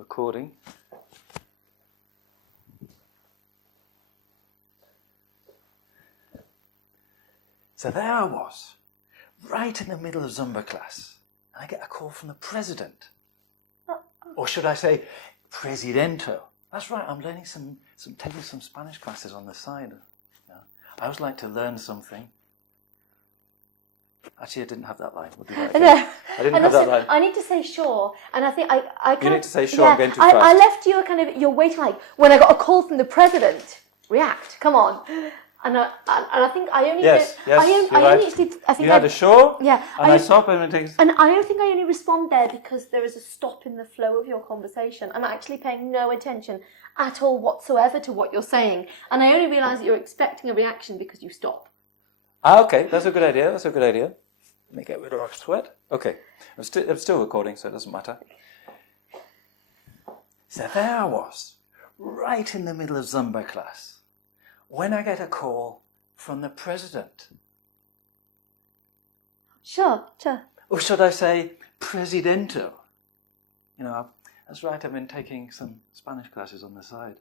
recording. So there I was, right in the middle of Zumba class, and I get a call from the president. Or should I say, presidento. That's right, I'm learning taking some Spanish classes on the side. Yeah. I always like to learn something. Actually, I didn't have that line. We'll do that again. No. I didn't have that line. I need to say sure, and I think I kind You of... need to say sure, I'm going too fast. I left you you're waiting like, when I got a call from the president, react, come on. And I think I only... Yes, did, I only did, I think you had a sure, yeah, and I stop and it And I don't think I only respond there because there is a stop in the flow of your conversation. I'm actually paying no attention at all whatsoever to what you're saying. And I only realise that you're expecting a reaction because you stop. Ah, okay, that's a good idea, Let me get rid of our sweat. Okay, I'm still recording, so it doesn't matter. So there I was, right in the middle of Zumba class, when I get a call from the president. Sure. Or should I say, presidento? You know, that's right, I've been taking some Spanish classes on the side.